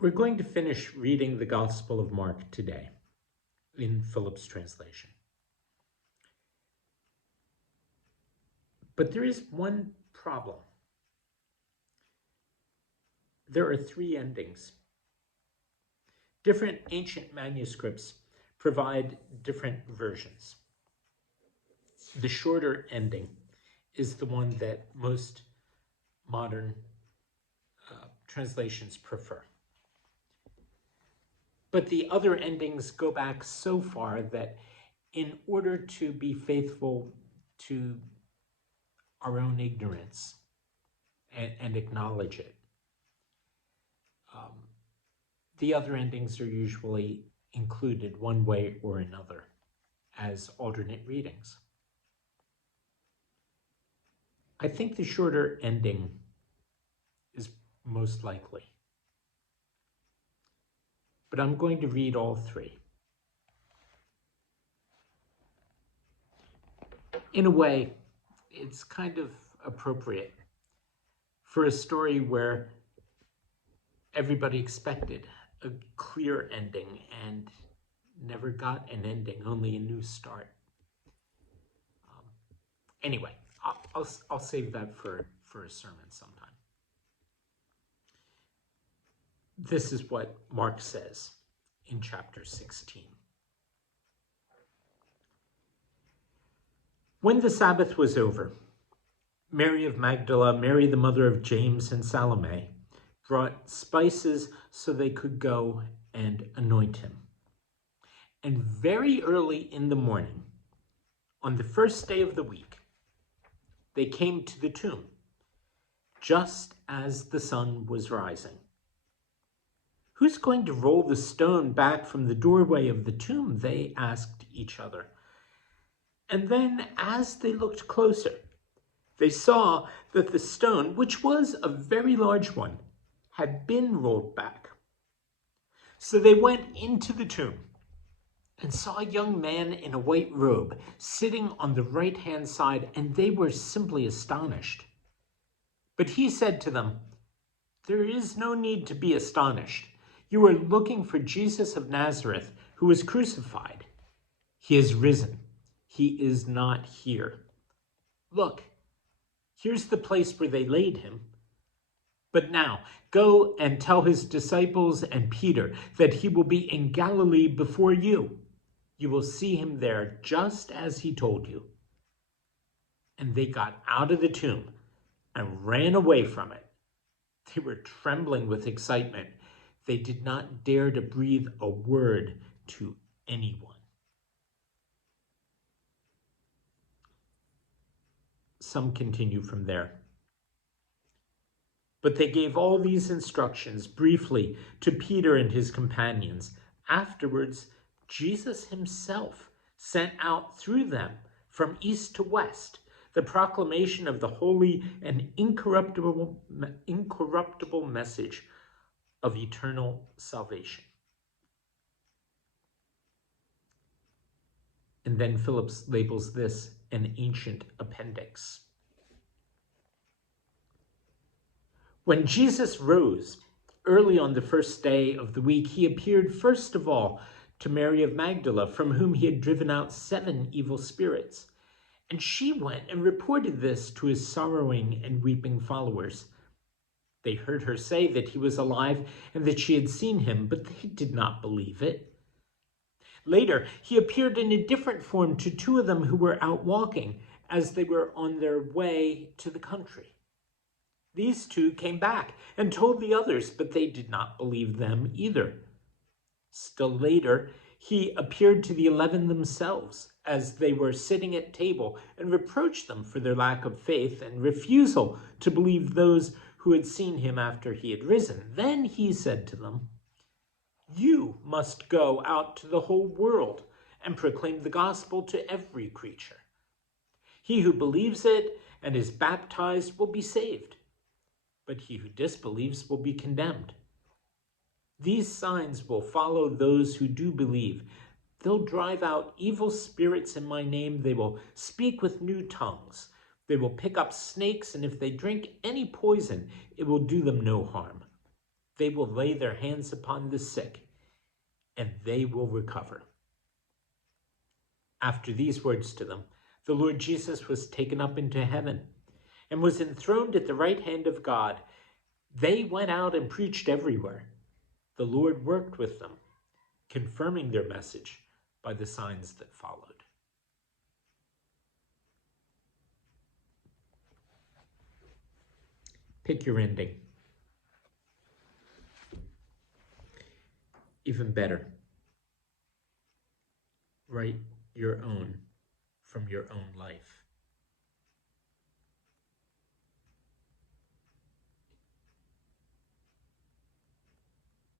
We're going to finish reading the Gospel of Mark today in Philip's translation. But there is one problem. There are three endings. Different ancient manuscripts provide different versions. The shorter ending is the one that most modern translations prefer. But the other endings go back so far that in order to be faithful to our own ignorance and acknowledge it, the other endings are usually included one way or another as alternate readings. I think the shorter ending is most likely. But I'm going to read all three. In a way, it's kind of appropriate for a story where everybody expected a clear ending and never got an ending, only a new start. Anyway, I'll save that for a sermon sometime. This is what Mark says in chapter 16. When the Sabbath was over, Mary of Magdala, Mary the mother of James, and Salome brought spices so they could go and anoint him. And very early in the morning, on the first day of the week, they came to the tomb, just as the sun was rising. "Who's going to roll the stone back from the doorway of the tomb?" they asked each other. And then, as they looked closer, they saw that the stone, which was a very large one, had been rolled back. So they went into the tomb and saw a young man in a white robe sitting on the right-hand side, and they were simply astonished. But he said to them, "There is no need to be astonished. You are looking for Jesus of Nazareth, who was crucified. He is risen. He is not here. Look, here's the place where they laid him. But now, go and tell his disciples and Peter that he will be in Galilee before you. You will see him there just as he told you." And they got out of the tomb and ran away from it. They were trembling with excitement. They did not dare to breathe a word to anyone. Some continue from there. But they gave all these instructions briefly to Peter and his companions. Afterwards, Jesus himself sent out through them from east to west the proclamation of the holy and incorruptible message of eternal salvation. And then Philip labels this an ancient appendix. When Jesus rose early on the first day of the week, he appeared first of all to Mary of Magdala, from whom he had driven out 7 evil spirits. And she went and reported this to his sorrowing and weeping followers. They heard her say that he was alive and that she had seen him, but they did not believe it. Later, he appeared in a different form to 2 of them who were out walking as they were on their way to the country. These 2 came back and told the others, but they did not believe them either. Still later, he appeared to the 11 themselves as they were sitting at table and reproached them for their lack of faith and refusal to believe those who had seen him after he had risen. Then he said to them, "You must go out to the whole world and proclaim the gospel to every creature. He who believes it and is baptized will be saved, but he who disbelieves will be condemned. These signs will follow those who do believe. They'll drive out evil spirits in my name. They will speak with new tongues. They will pick up snakes, and if they drink any poison, it will do them no harm. They will lay their hands upon the sick, and they will recover." After these words to them, the Lord Jesus was taken up into heaven and was enthroned at the right hand of God. They went out and preached everywhere. The Lord worked with them, confirming their message by the signs that followed. Pick your ending. Even better, write your own from your own life.